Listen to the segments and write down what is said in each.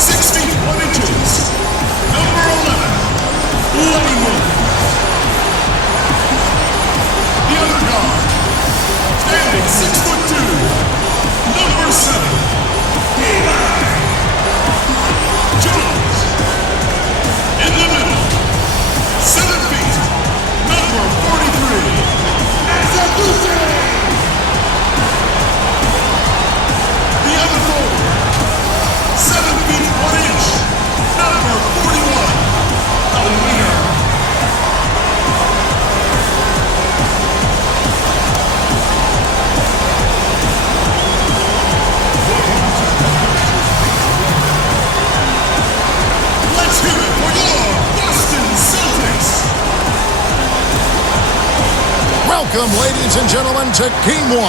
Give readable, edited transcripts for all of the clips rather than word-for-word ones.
6 feet 1 inches, number 11, Lenny Wilkins. The other guard, standing 6'2", number 7, Eli Jones. In the middle, 7 feet, number 43, Execution. The other forward, 7 feet 1 inch, number 41, the leader. Let's hear it for your Boston Celtics. Welcome, ladies and gentlemen, to Game 1.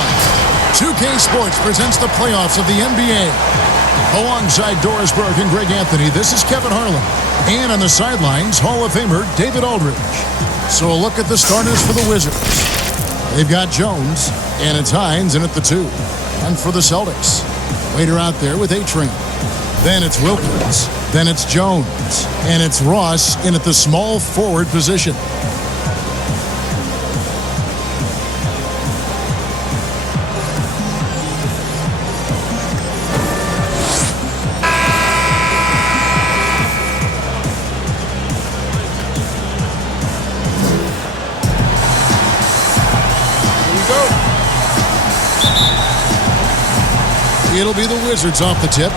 2K Sports presents the playoffs of the NBA. Alongside Doris Burke and Greg Anthony, this is Kevin Harlan. And on the sidelines, Hall of Famer David Aldridge. So a look at the starters for the Wizards. They've got Jones, and it's Hines in at the 2. And for the Celtics, Waiter out there with A-Train. Then it's Wilkins. Then it's Jones. And it's Ross in at the small forward position. It'll be the Wizards off the tip.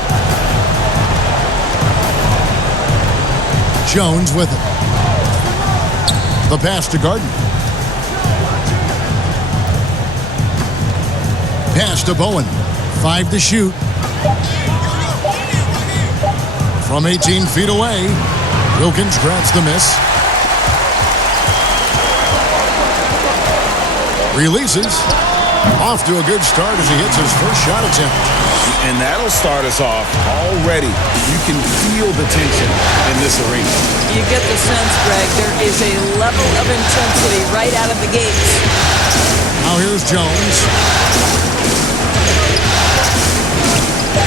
Jones with it. The pass to Gardner. Pass to Bowen. 5 to shoot. From 18 feet away, Wilkins grabs the miss. Releases. Off to a good start as he hits his first shot attempt. And that'll start us off already. You can feel the tension in this arena. You get the sense, Greg, there is a level of intensity right out of the gates. Now here's Jones.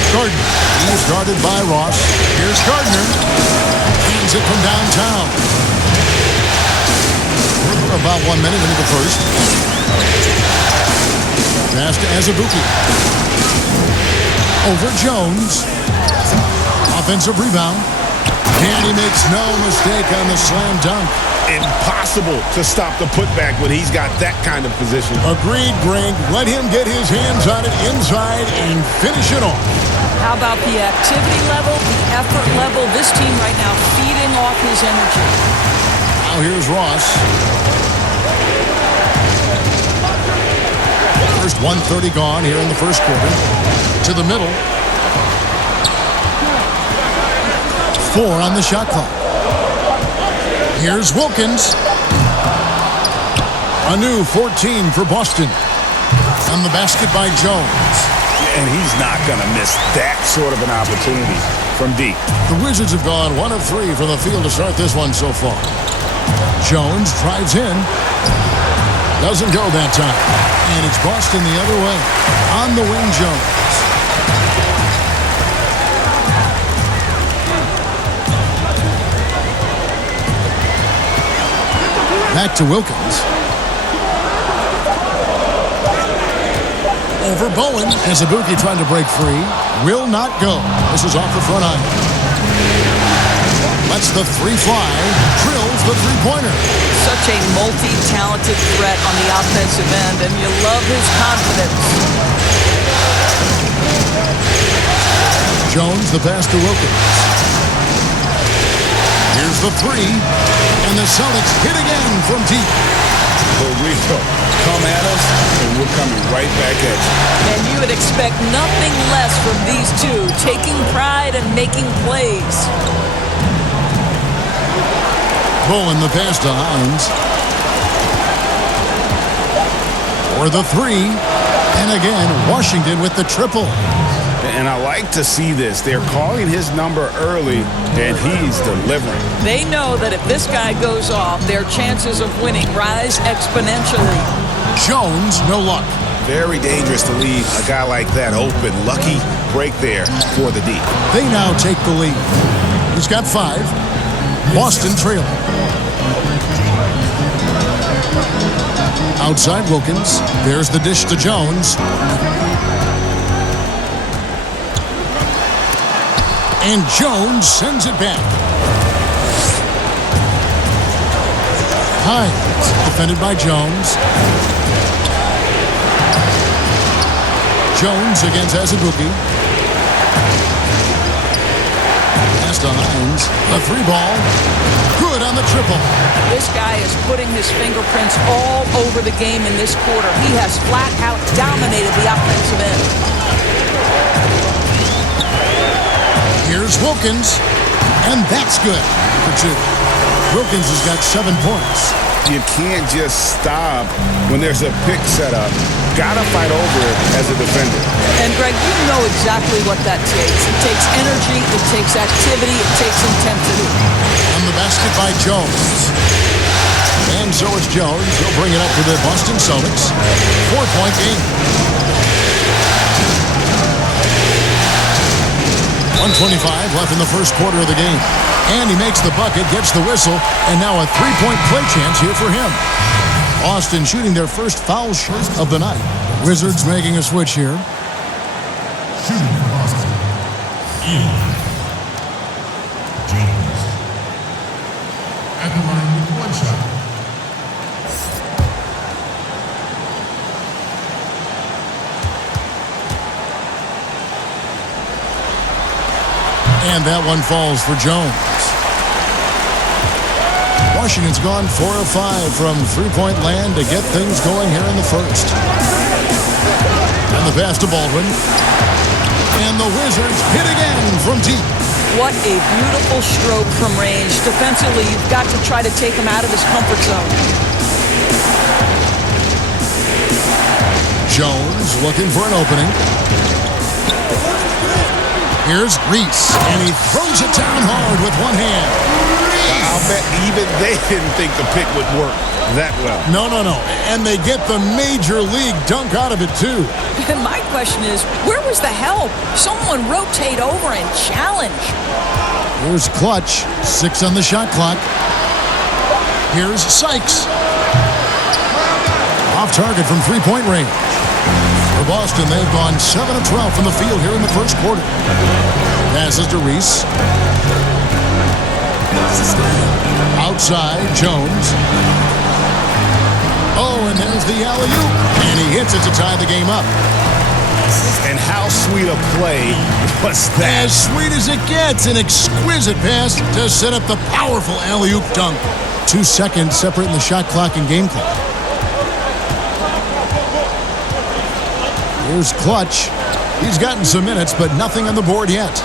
Gardner. He's guarded by Ross. Here's Gardner. Hands it from downtown. We're about 1 minute into the first. Pass to Azubuike. Over Jones. Offensive rebound. And he makes no mistake on the slam dunk. Impossible to stop the putback when he's got that kind of position. Agreed, Greg. Let him get his hands on it inside and finish it off. How about the activity level, the effort level? This team right now feeding off his energy. Now here's Ross. First 1:30 gone here in the first quarter. To the middle. 4 on the shot clock. Here's Wilkins. A new 14 for Boston. And the basket by Jones. And he's not going to miss that sort of an opportunity from deep. The Wizards have gone 1 of 3 from the field to start this one so far. Jones drives in. Doesn't go that time. And it's Boston the other way. On the wing, Jones. Back to Wilkins. Over Bowen. Azubuike trying to break free. Will not go. This is off the front iron. Lets the 3 fly. Drills the three-pointer. Such a multi-talented threat on the offensive end, and you love his confidence. Jones, the pass to Wilkins. Here's the 3. And the Celtics hit again from deep. For real. Come at us, and we're coming right back at you. And you would expect nothing less from these two, taking pride and making plays. Bowen, the pass to Hines. For the 3. And again, Washington with the triple. And I like to see this. They're calling his number early, and he's delivering. They know that if this guy goes off, their chances of winning rise exponentially. Jones, no luck. Very dangerous to leave a guy like that open. Lucky break there for the D. They now take the lead. He's got 5. Boston trailing. Outside Wilkins. There's the dish to Jones. And Jones sends it back. Hines, defended by Jones. Jones against Azubuike. Pass to Hines. A 3-ball. Good on the triple. This guy is putting his fingerprints all over the game in this quarter. He has flat out dominated the offensive end. Here's Wilkins. And that's good for 2. Wilkins has got 7 points. You can't just stop when there's a pick set up. Gotta fight over it as a defender. And Greg, you know exactly what that takes. It takes energy, it takes activity, it takes intensity. On the basket by Jones. And so it's Jones. He'll bring it up to the Boston Celtics. 4-point game. 1:25 left in the first quarter of the game. And he makes the bucket, gets the whistle, and now a 3-point play chance here for him. Boston shooting their first foul shot of the night. Wizards making a switch here. Shooting for Boston. Eli. James. At the line with 1 shot. And that one falls for Jones. Washington's gone 4 of 5 from three-point land to get things going here in the first. And the pass to Baldwin. And the Wizards hit again from deep. What a beautiful stroke from range. Defensively, you've got to try to take him out of his comfort zone. Jones looking for an opening. Here's Reese, and he throws it down hard with one hand. I'll bet even they didn't think the pick would work that well. No. And they get the major league dunk out of it, too. And my question is, where was the help? Someone rotate over and challenge. Here's Clutch, 6 on the shot clock. Here's Sykes. Off target from three-point range. For Boston, they've gone 7 of 12 from the field here in the first quarter. Passes to Reese. Outside, Jones. Oh, and there's the alley-oop. And he hits it to tie the game up. And how sweet a play was that? As sweet as it gets, an exquisite pass to set up the powerful alley-oop dunk. 2 seconds separating the shot clock and game clock. Here's Clutch. He's gotten some minutes, but nothing on the board yet.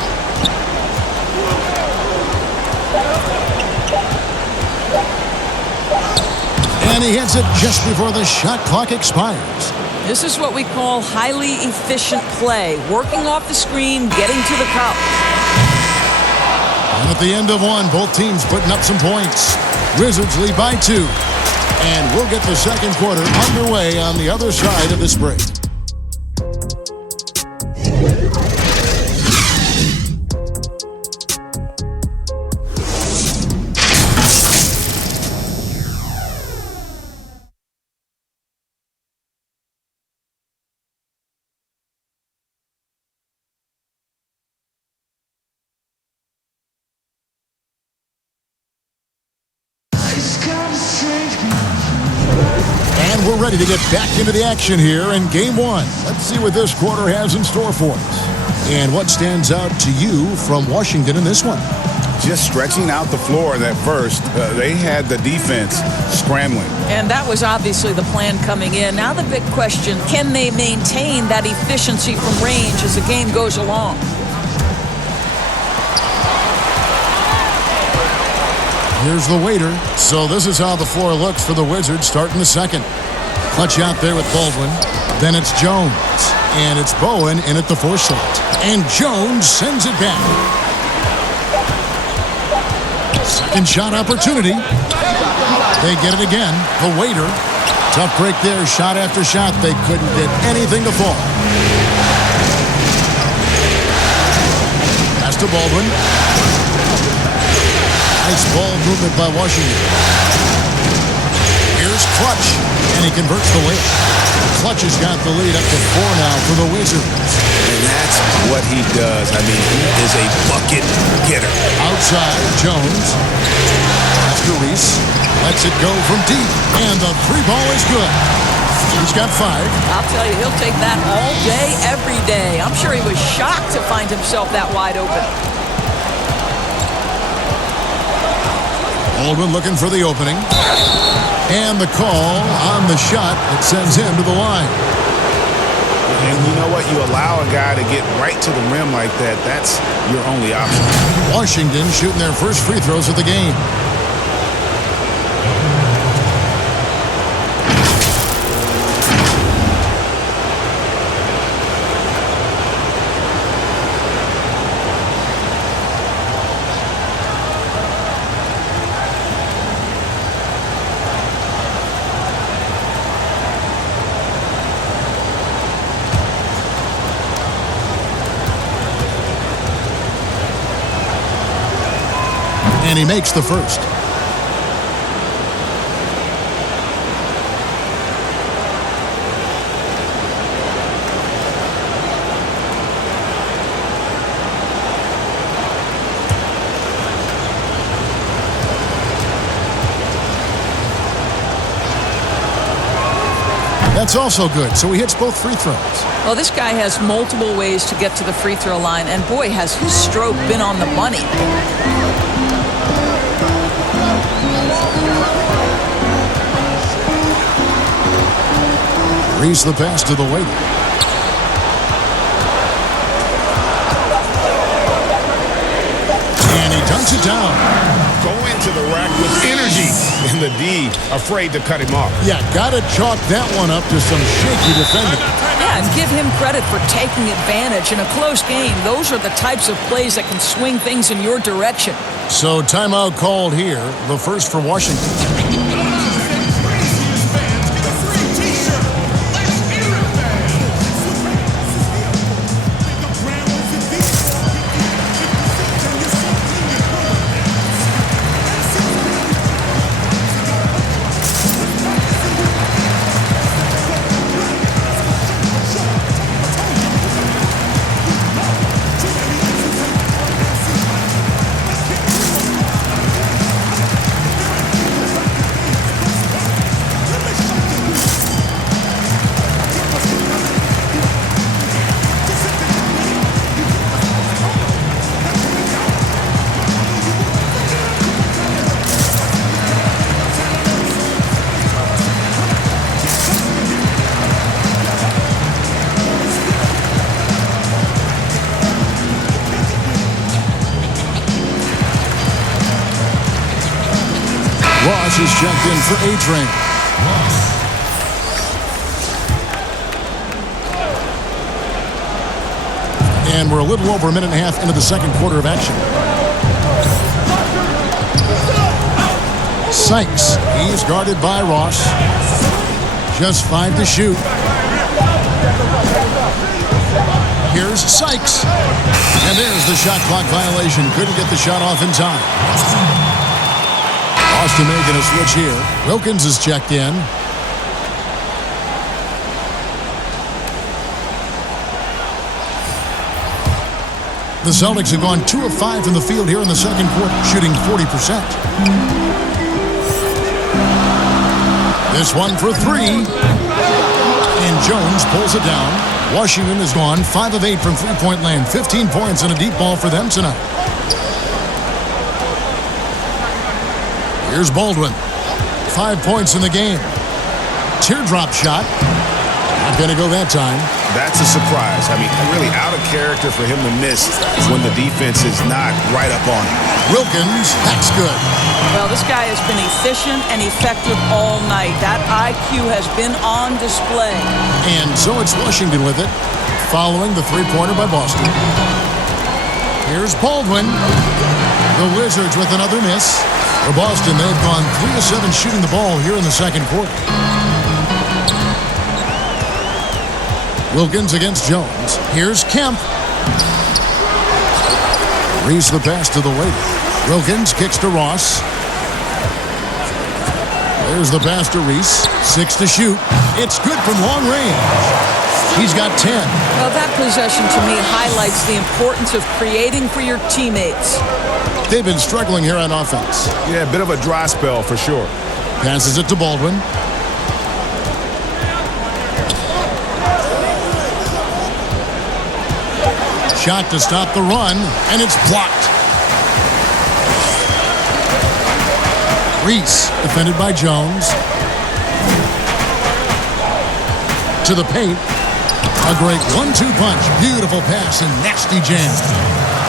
And he hits it just before the shot clock expires. This is what we call highly efficient play. Working off the screen, getting to the cup. And at the end of one, both teams putting up some points. Wizards lead by 2. And we'll get the second quarter underway on the other side of this break. And we're ready to get back into the action here in Game 1. Let's see what this quarter has in store for us. And what stands out to you from Washington in this one? Just stretching out the floor that first. They had the defense scrambling. And that was obviously the plan coming in. Now the big question, can they maintain that efficiency from range as the game goes along? Here's the waiter. So this is how the floor looks for the Wizards starting the second. Clutch out there with Baldwin. Then it's Jones. And it's Bowen in at the 4 slot. And Jones sends it back. Second shot opportunity. They get it again. The waiter. Tough break there, shot after shot. They couldn't get anything to fall. Pass to Baldwin. Nice ball movement by Washington. Here's Clutch, and he converts the layup. Clutch has got the lead up to 4 now for the Wizards. And that's what he does. I mean, he is a bucket getter. Outside, Jones. That's to Reese. Lets it go from deep, and the 3 ball is good. He's got 5. I'll tell you, he'll take that all day, every day. I'm sure he was shocked to find himself that wide open. Baldwin looking for the opening. And the call on the shot that sends him to the line. And you know what? You allow a guy to get right to the rim like that. That's your only option. Washington shooting their first free throws of the game. And he makes the first. That's also good, so he hits both free throws. Well, this guy has multiple ways to get to the free throw line, and boy, has his stroke been on the money. Reese the pass to the waiter. And he dunks it down. Go into the rack with energy. And the D afraid to cut him off. Yeah, gotta chalk that one up to some shaky defending. Yeah, and give him credit for taking advantage in a close game. Those are the types of plays that can swing things in your direction. So timeout called here, the first for Washington. Ross is checked in for A-Train. And we're a little over a minute and a half into the second quarter of action. Sykes, he's guarded by Ross. Just 5 to shoot. Here's Sykes. And there's the shot clock violation. Couldn't get the shot off in time. Austin making a switch here. Wilkins is checked in. The Celtics have gone 2 of 5 from the field here in the second quarter, shooting 40%. This one for 3. And Jones pulls it down. Washington has gone 5 of 8 from three-point land. 15 points and a deep ball for them tonight. Here's Baldwin. 5 points in the game. Teardrop shot. Not going to go that time. That's a surprise. I mean, really out of character for him to miss when the defense is not right up on him. Wilkins, that's good. Well, this guy has been efficient and effective all night. That IQ has been on display. And so it's Washington with it, following the three-pointer by Boston. Here's Baldwin. The Wizards with another miss. For Boston, they've gone 3 of 7 shooting the ball here in the second quarter. Wilkins against Jones. Here's Kemp. Reese the pass to the waiter. Wilkins kicks to Ross. There's the pass to Reese. 6 to shoot. It's good from long range. He's got 10. Well, that possession to me highlights the importance of creating for your teammates. They've been struggling here on offense. Yeah, a bit of a dry spell for sure. Passes it to Baldwin. Shot to stop the run, and it's blocked. Reese, defended by Jones. To the paint. A great 1-2 punch. Beautiful pass and nasty jam.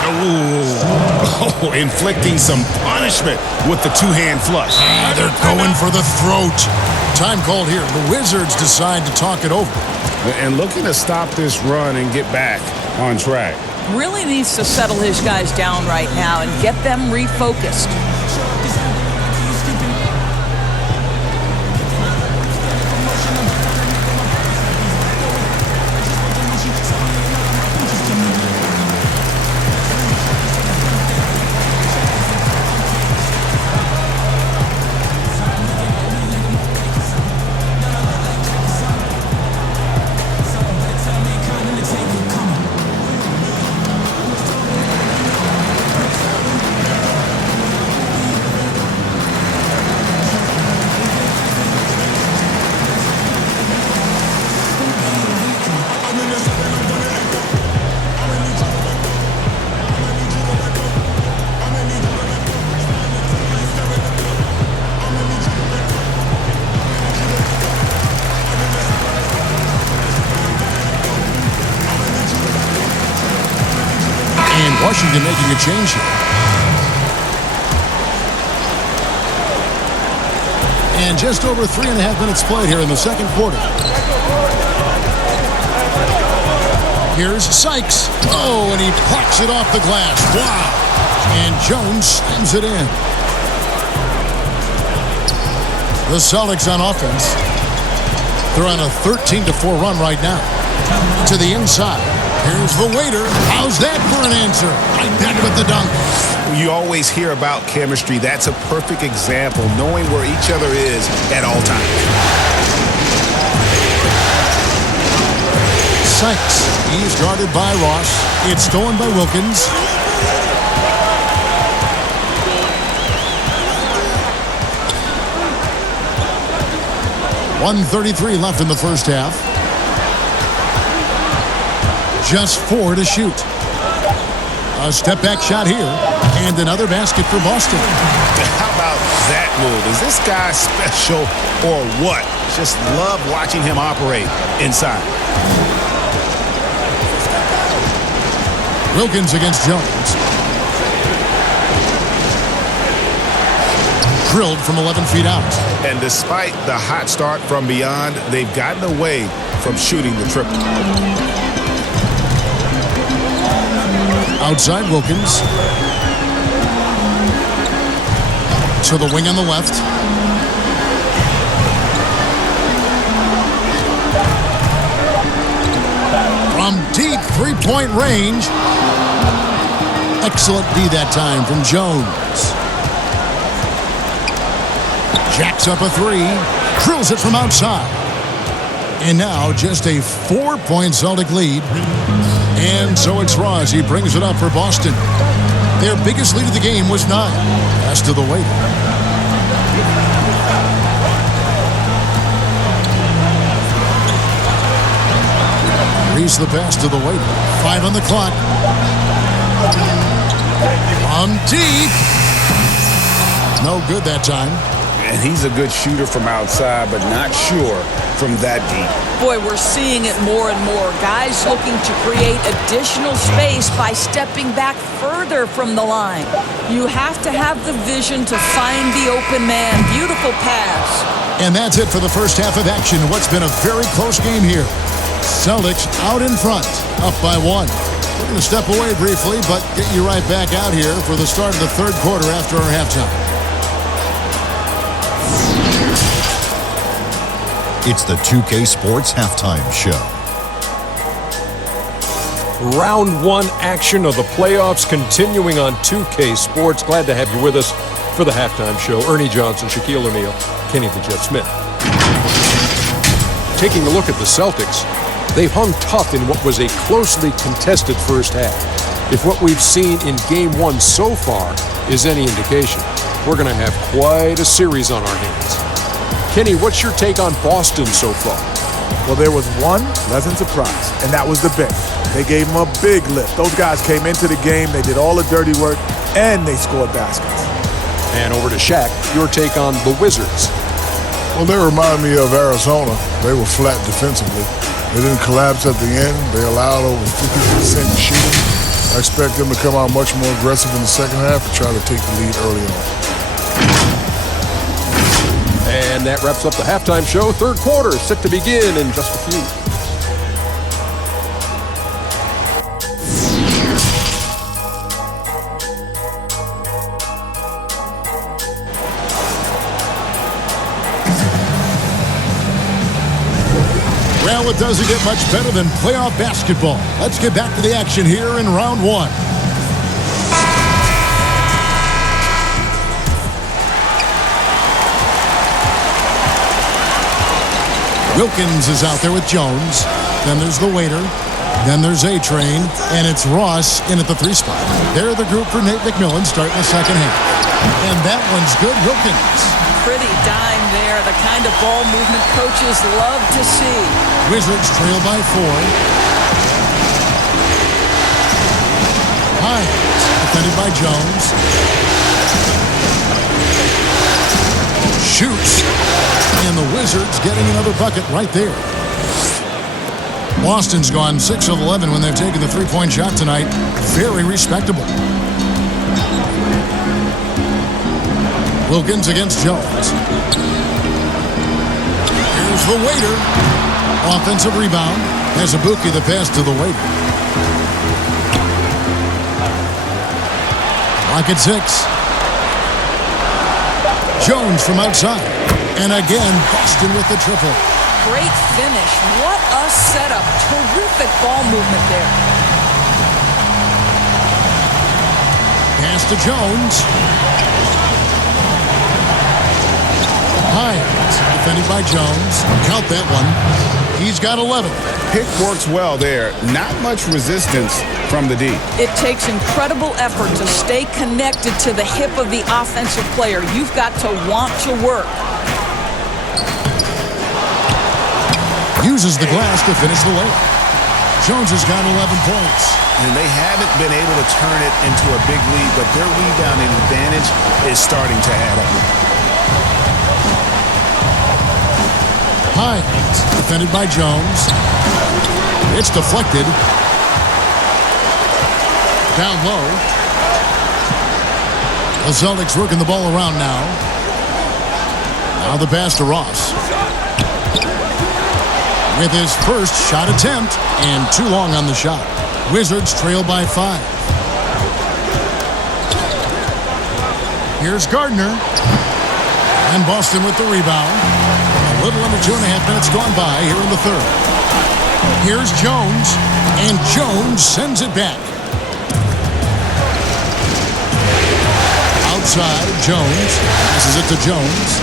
Oh, inflicting some punishment with the two-hand flush. They're going for the throat. Time called here. The Wizards decide to talk it over. And looking to stop this run and get back on track. Really needs to settle his guys down right now and get them refocused. Washington making a change here. And just over 3.5 minutes played here in the second quarter. Here's Sykes. Oh, and he plucks it off the glass. Wow. And Jones slams it in. The Celtics on offense. They're on a 13-4 run right now. To the inside. Here's the waiter. How's that for an answer? Right back with the dunk. You always hear about chemistry. That's a perfect example, knowing where each other is at all times. Sykes. He's guarded by Ross. It's stolen by Wilkins. .133 left in the first half. Just 4 to shoot. A step-back shot here. And another basket for Boston. How about that move? Is this guy special or what? Just love watching him operate inside. Wilkins against Jones. Drilled from 11 feet out. And despite the hot start from beyond, they've gotten away from shooting the triple. Outside Wilkins. To the wing on the left. From deep three-point range. Excellent D that time from Jones. Jacks up a three. Drills it from outside. And now just a 4-point Celtic lead. And so it's Ross. He brings it up for Boston. Their biggest lead of the game was 9. Pass to the waiter. Reese the pass to the waiter. 5 on the clock. On deep. No good that time. And he's a good shooter from outside, but not sure from that deep. Boy, we're seeing it more and more. Guys looking to create additional space by stepping back further from the line. You have to have the vision to find the open man. Beautiful pass. And that's it for the first half of action. What's been a very close game here. Celtics out in front, up by 1. We're going to step away briefly, but get you right back out here for the start of the third quarter after our halftime. It's the 2K Sports Halftime Show. Round 1 action of the playoffs continuing on 2K Sports. Glad to have you with us for the halftime show. Ernie Johnson, Shaquille O'Neal, Kenny the Jet Smith. Taking a look at the Celtics, they've hung tough in what was a closely contested first half. If what we've seen in Game 1 so far is any indication, we're going to have quite a series on our hands. Kenny, what's your take on Boston so far? Well, there was one pleasant surprise, and that was the bench. They gave them a big lift. Those guys came into the game, they did all the dirty work, and they scored baskets. And over to Shaq, your take on the Wizards. Well, they remind me of Arizona. They were flat defensively. They didn't collapse at the end. They allowed over 50% shooting. I expect them to come out much more aggressive in the second half and try to take the lead early on. And that wraps up the halftime show. Third quarter is set to begin in just a few. Well, it doesn't get much better than playoff basketball. Let's get back to the action here in round 1. Wilkins is out there with Jones. Then there's the waiter. Then there's A-Train. And it's Ross in at the 3 spot. They're the group for Nate McMillan starting the second half. And that one's good. Wilkins. Pretty dime there. The kind of ball movement coaches love to see. Wizards trail by 4. Hines defended by Jones. Shoots. And the Wizards getting another bucket right there. Boston's gone 6 of 11 when they've taken the 3-point shot tonight. Very respectable. Wilkins against Jones. Here's the waiter. Offensive rebound. Has Ibuki the pass to the waiter. Lock at 6. Jones from outside. And again, Boston with the triple. Great finish. What a setup. Terrific ball movement there. Pass to Jones. Hines, defended by Jones. Count that one. He's got 11. Pick works well there. Not much resistance from the D. It takes incredible effort to stay connected to the hip of the offensive player. You've got to want to work. Uses the glass to finish the layup. Jones has got 11 points. And they haven't been able to turn it into a big lead, but their rebounding advantage is starting to add up. Hines, defended by Jones. It's deflected. Down low. The Celtics working the ball around now. Now the pass to Ross. With his first shot attempt and too long on the shot. Wizards trail by 5. Here's Gardner. And Boston with the rebound. A little under 2.5 minutes gone by here in the third. Here's Jones. And Jones sends it back. Outside, Jones. Passes it to Jones.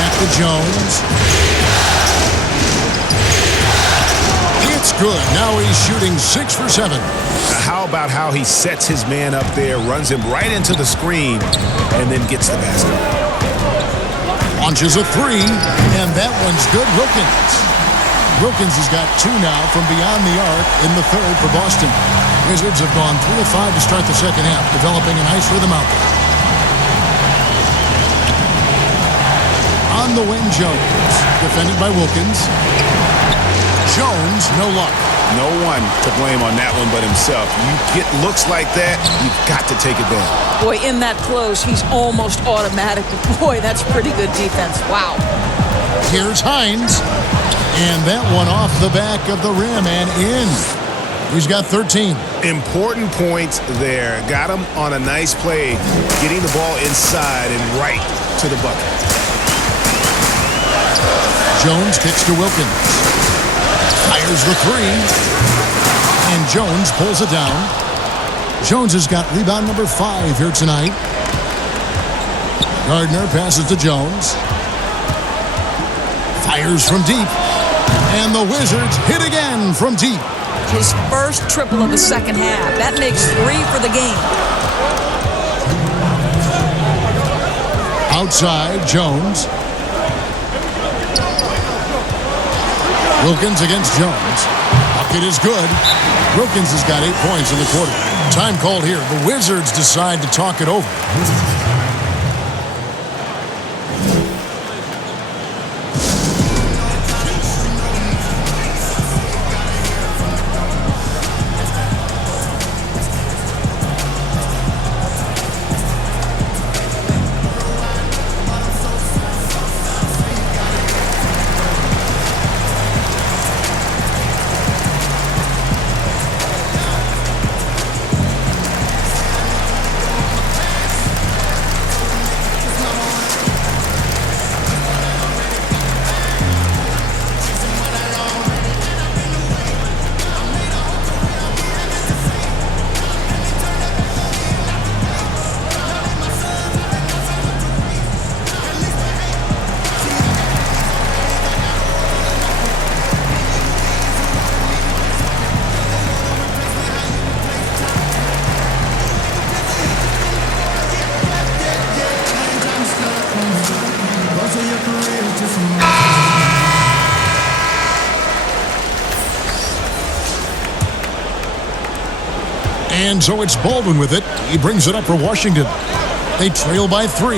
Back to Jones. It's good. Now he's shooting 6 for 7. How about how he sets his man up there, runs him right into the screen, and then gets the basket. Launches a 3, and that one's good. Wilkins has got 2 now from beyond the arc in the third for Boston. Wizards have gone 3 of 5 to start the second half, developing a nice rhythm out there. On the wing, Jones, defended by Wilkins. Jones, no luck. No one to blame on that one but himself. You get looks like that, you've got to take it down. Boy, in that close, he's almost automatic. Boy, that's pretty good defense. Wow. Here's Hines. And that one off the back of the rim and in. He's got 13. Important points there. Got him on a nice play, getting the ball inside and right to the bucket. Jones kicks to Wilkins. Fires the 3. And Jones pulls it down. Jones has got rebound number 5 here tonight. Gardner passes to Jones. Fires from deep. And the Wizards hit again from deep. His first triple of the second half. That makes 3 for the game. Outside, Jones. Wilkins against Jones. Bucket is good. Wilkins has got 8 points in the quarter. Time called here. The Wizards decide to talk it over. And so it's Baldwin with it. He brings it up for Washington. They trail by 3.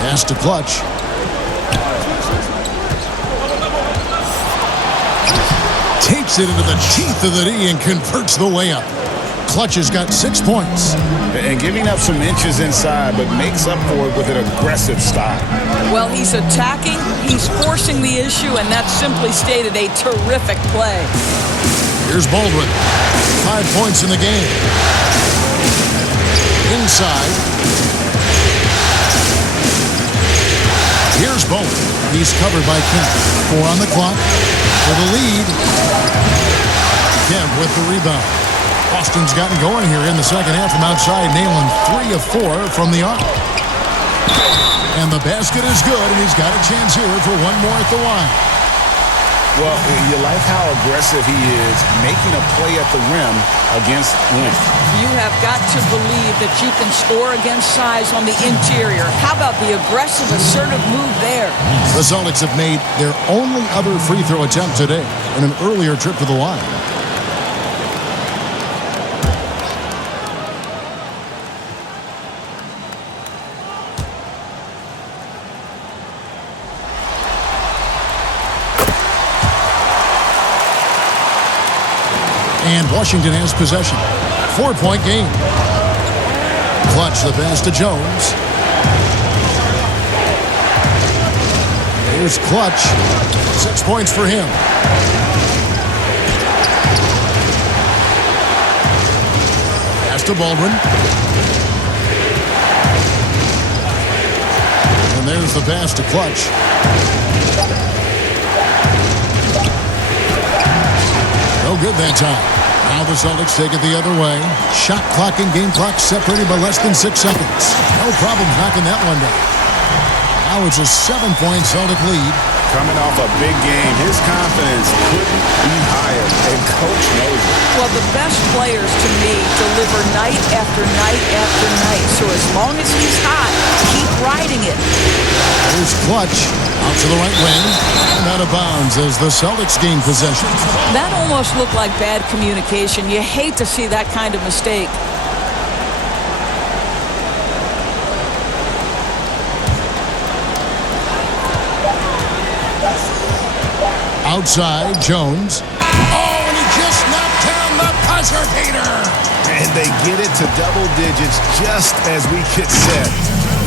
Pass to Clutch. Takes it into the teeth of the D and converts the layup. Clutch has got 6 points. And giving up some inches inside, but makes up for it with an aggressive style. Well, he's attacking, he's forcing the issue, and that's simply stated a terrific play. Here's Baldwin. 5 points in the game. Inside. Here's Baldwin. He's covered by Kemp. 4 on the clock for the lead. Kemp with the rebound. Boston's gotten going here in the second half from outside, nailing 3 of 4 from the arc. And the basket is good, and he's got a chance here for one more at the line. Well, you like how aggressive he is making a play at the rim against length. You have got to believe that you can score against size on the interior. How about the aggressive, assertive move there? The Celtics have made their only other free throw attempt today in an earlier trip to the line. And Washington has possession. 4-point game. Clutch the pass to Jones. Here's Clutch. 6 points for him. Pass to Baldwin. And there's the pass to Clutch. No good that time. Now the Celtics take it the other way. Shot clock and game clock separated by less than 6 seconds. No problem knocking that one down. Now it's a 7-point Celtic lead. Coming off a big game, his confidence couldn't be higher, and Coach knows it. Well, the best players, to me, deliver night after night after night. So as long as he's hot, keep riding it. Here's Clutch out to the right wing and out of bounds as the Celtics gain possession. That almost looked like bad communication. You hate to see that kind of mistake. Outside, Jones. Oh, and he just knocked down the buzzer beater. And they get it to double digits just as we get set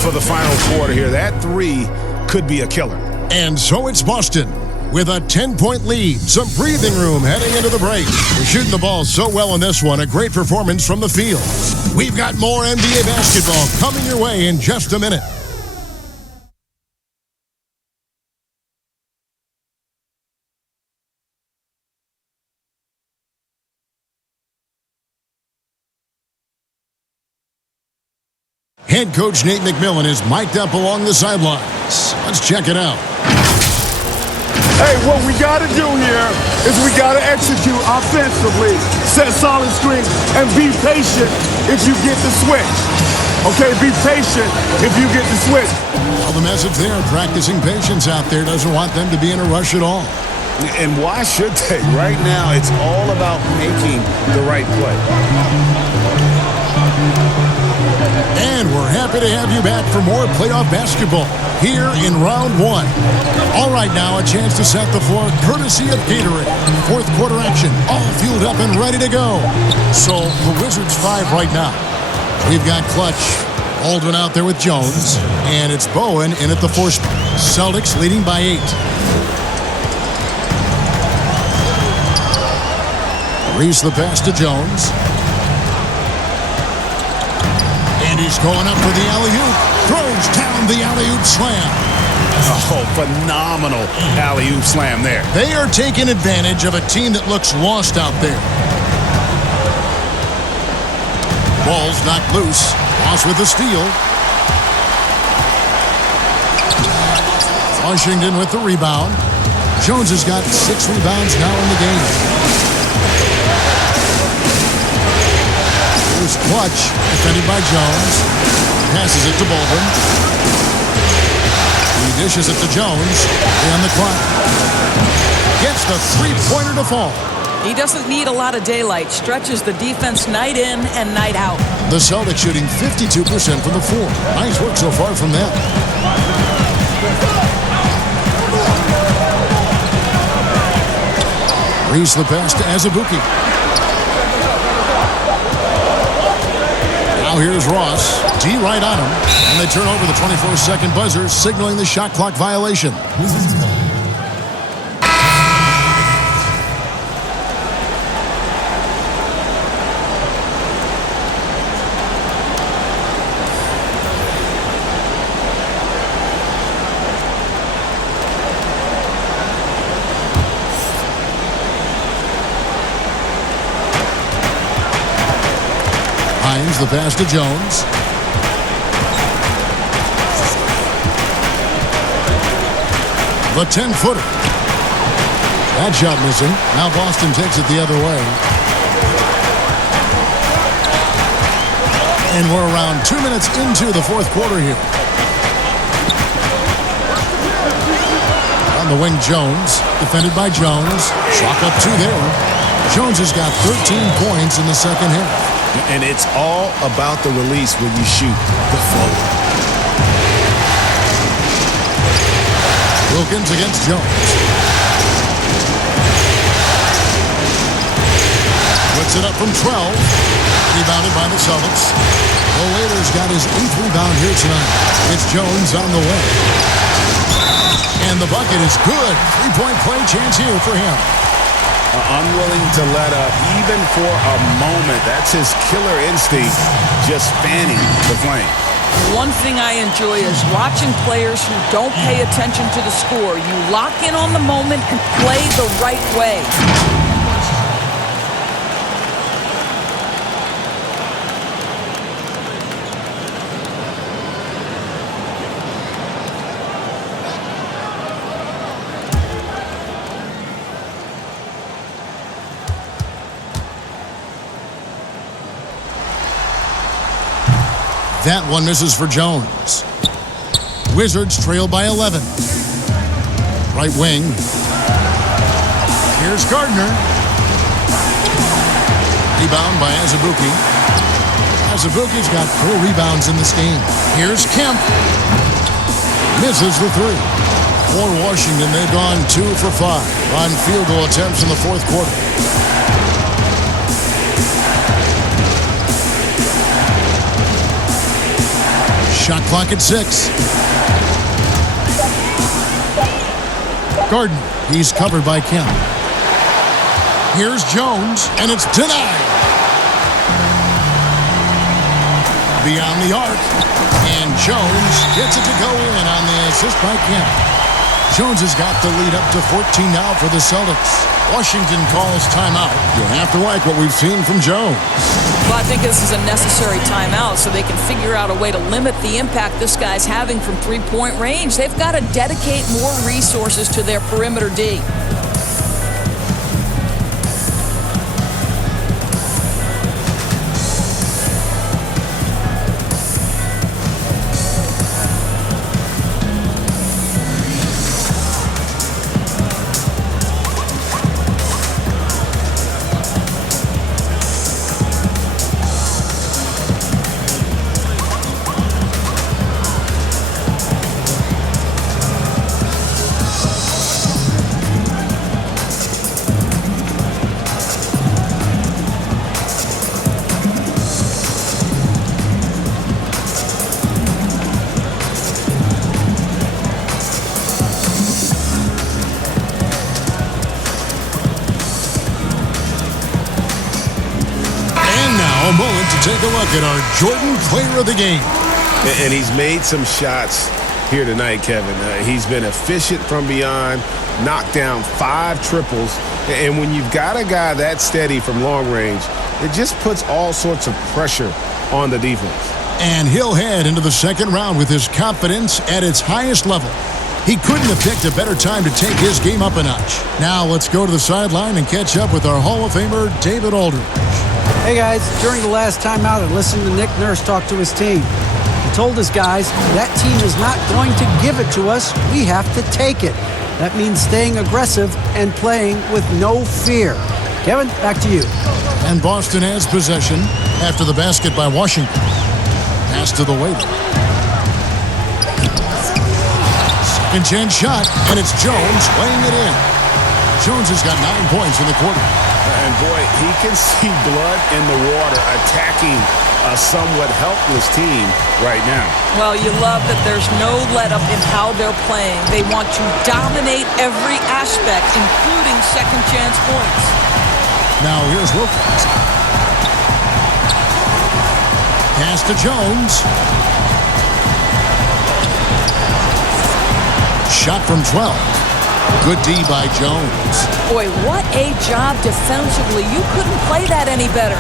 for the final quarter here. That 3 could be a killer. And so it's Boston with a 10-point lead. Some breathing room heading into the break. They're shooting the ball so well in this one. A great performance from the field. We've got more NBA basketball coming your way in just a minute. Head coach Nate McMillan is mic'd up along the sidelines. Let's check it out. Hey, what we got to do here is we got to execute offensively, set solid screens, and be patient if you get the switch. Okay, be patient if you get the switch. Well, the message there, practicing patience out there, doesn't want them to be in a rush at all. And why should they? Right now, it's all about making the right play. And we're happy to have you back for more playoff basketball here in round one. All right, now a chance to set the floor courtesy of Gatorade. Fourth quarter action, all fueled up and ready to go. So the Wizards 5 right now. We've got Clutch, Aldrin out there with Jones, and it's Bowen in at the 4 spot. Celtics leading by 8. Reese the pass to Jones. And he's going up for the alley-oop. Throws down the alley-oop slam. Oh, phenomenal alley-oop slam there. They are taking advantage of a team that looks lost out there. Ball's knocked loose. Ross with the steal. Washington with the rebound. Jones has got 6 rebounds now in the game. Here's Clutch, defended by Jones. Passes it to Baldwin. He dishes it to Jones. On the clock. Gets the three-pointer to fall. He doesn't need a lot of daylight. Stretches the defense night in and night out. The Celtics shooting 52% from the floor. Nice work so far from them. Reese the pass to Azubuike. Now here's Ross. D right on him. And they turn over the 24-second buzzer, signaling the shot clock violation. The pass to Jones. The 10-footer. That shot missing. Now Boston takes it the other way. And we're around 2 minutes into the fourth quarter here. On the wing, Jones. Defended by Jones. Chalk up 2 there. Jones has got 13 points in the second half. And it's all about the release when you shoot the float. Wilkins against Jones. Puts it up from 12. Rebounded by the Celtics. The Waiters got his 8th rebound here tonight. It's Jones on the way. And the bucket is good. 3-point play chance here for him. Unwilling to let up even for a moment. That's his killer instinct, just fanning the flame. One thing I enjoy is watching players who don't pay attention to the score. You lock in on the moment and play the right way. That one misses for Jones. Wizards trail by 11. Right wing. Here's Gardner. Rebound by Azubuike. Azubuike's got 4 rebounds in this game. Here's Kemp. Misses the 3. For Washington, they've gone 2 for 5 on field goal attempts in the fourth quarter. Shot clock at 6. Gardner, he's covered by Kemp. Here's Jones, and it's denied. Beyond the arc, and Jones gets it to go in on the assist by Kemp. Jones has got the lead up to 14 now for the Celtics. Washington calls timeout. You'll have to like what we've seen from Jones. Well, I think this is a necessary timeout so they can figure out a way to limit the impact this guy's having from three-point range. They've got to dedicate more resources to their perimeter D. A moment to take a look at our Jordan Player of the Game. And he's made some shots here tonight, Kevin. He's been efficient from beyond, knocked down 5 triples. And when you've got a guy that steady from long range, it just puts all sorts of pressure on the defense. And he'll head into the second round with his confidence at its highest level. He couldn't have picked a better time to take his game up a notch. Now let's go to the sideline and catch up with our Hall of Famer, David Aldridge. Hey guys, during the last timeout, I listened to Nick Nurse talk to his team. He told his guys, that team is not going to give it to us. We have to take it. That means staying aggressive and playing with no fear. Kevin, back to you. And Boston has possession after the basket by Washington. Pass to the waiter. Second chance shot, and it's Jones laying it in. Jones has got 9 points in the quarter. And boy, he can see blood in the water attacking a somewhat helpless team right now. Well, you love that there's no let-up in how they're playing. They want to dominate every aspect, including second-chance points. Now here's Wilkins. Pass to Jones. Shot from 12. Good D by Jones. Boy, what a job defensively. You couldn't play that any better.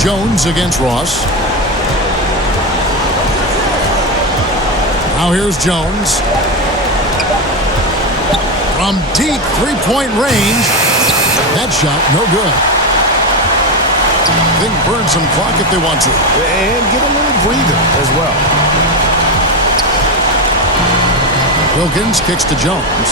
Jones against Ross. Now here's Jones. From deep three-point range. That shot, no good. They can burn some clock if they want to. And get a little breather as well. Wilkins kicks to Jones.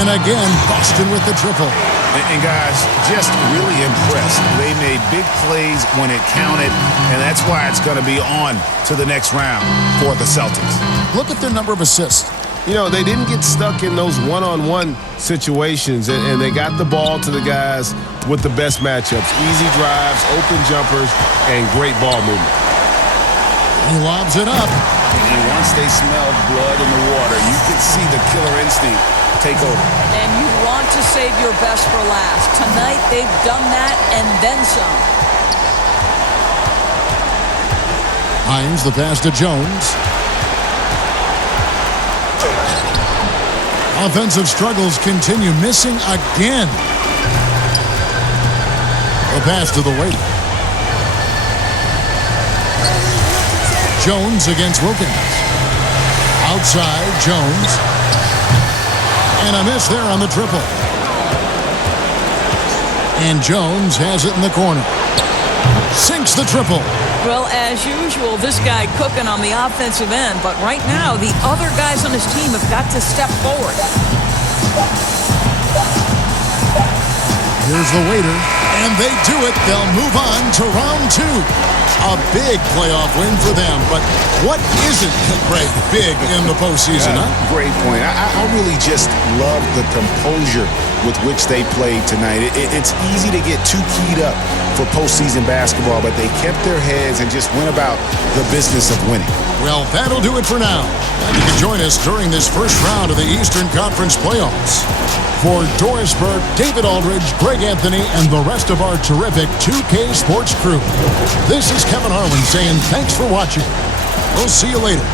And again, Boston with the triple. And guys, just really impressed. They made big plays when it counted, and that's why it's going to be on to the next round for the Celtics. Look at their number of assists. You know, they didn't get stuck in those one-on-one situations, and they got the ball to the guys with the best matchups. Easy drives, open jumpers, and great ball movement. He lobs it up. And once they smelled blood in the water, you could see the killer instinct take over. And you want to save your best for last. Tonight, they've done that and then some. Hines, the pass to Jones. Offensive struggles continue, missing again. The pass to the waiter. Jones against Wilkins. Outside, Jones. And a miss there on the triple. And Jones has it in the corner. Sinks the triple. Well, as usual, this guy cooking on the offensive end. But right now, the other guys on his team have got to step forward. Here's the waiter. And they do it. They'll move on to round 2. A big playoff win for them. But what isn't, Greg, big in the postseason, huh? Great point. I really just love the composure with which they played tonight. It's easy to get too keyed up for postseason basketball, but they kept their heads and just went about the business of winning. Well, that'll do it for now. And you can join us during this first round of the Eastern Conference playoffs. For Doris Burke, David Aldridge, Greg Anthony, and the rest of our terrific 2K Sports crew, this is Kevin Harlan saying thanks for watching. We'll see you later.